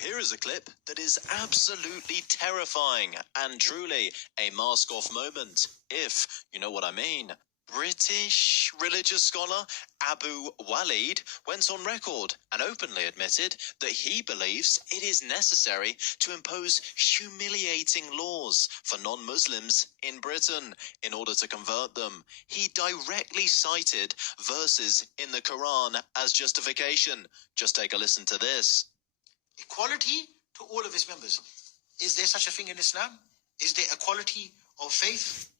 here is a clip that is absolutely terrifying and truly a mask-off moment, if you know what I mean. British religious scholar Abu Walid went on record and openly admitted that he believes it is necessary to impose humiliating laws for non-Muslims in Britain in order to convert them. He directly cited verses in the Quran as justification. Just take a listen to this. Equality to all of its members. Is there such a thing in Islam? Is there equality of faith?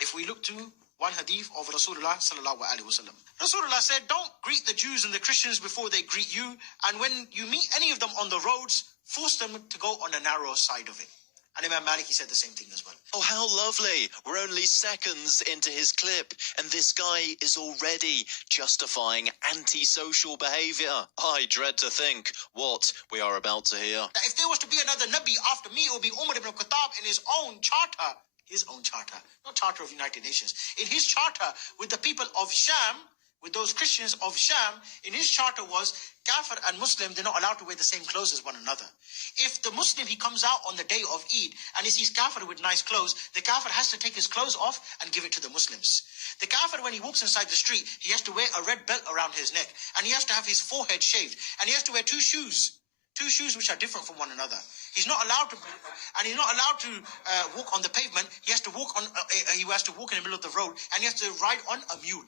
If we look to one hadith of Rasulullah sallallahu alaihi wasallam, Rasulullah said, don't greet the Jews and the Christians before they greet you, and when you meet any of them on the roads, force them to go on the narrow side of it. And Imam Malik, he said the same thing as well. Oh, how lovely. We're only seconds into his clip, and this guy is already justifying antisocial behavior. I dread to think what we are about to hear. That if there was to be another Nabi after me, it would be Umar ibn Khattab in his own charter, not charter of United Nations, in his charter with the people of Sham, with those Christians of Sham, in his charter was Kafir and Muslim, they're not allowed to wear the same clothes as one another. If the Muslim, he comes out on the day of Eid and he sees Kafir with nice clothes, the Kafir has to take his clothes off and give it to the Muslims. The Kafir, when he walks inside the street, he has to wear a red belt around his neck, and he has to have his forehead shaved, and he has to wear two shoes which are different from one another. He's not allowed to, and he's not allowed to walk on the pavement. He has to walk on. He has to walk in the middle of the road, and he has to ride on a mule.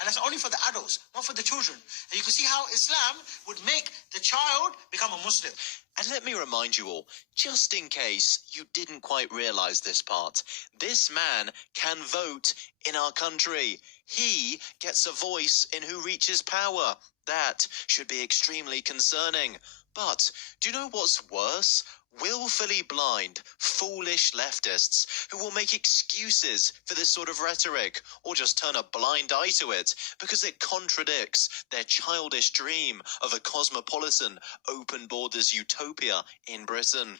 And that's only for the adults, not for the children. And you can see how Islam would make the child become a Muslim. And let me remind you all, just in case you didn't quite realize this part, this man can vote in our country. He gets a voice in who reaches power. That should be extremely concerning. But do you know what's worse? Willfully blind, foolish leftists who will make excuses for this sort of rhetoric or just turn a blind eye to it because it contradicts their childish dream of a cosmopolitan, open borders utopia in Britain.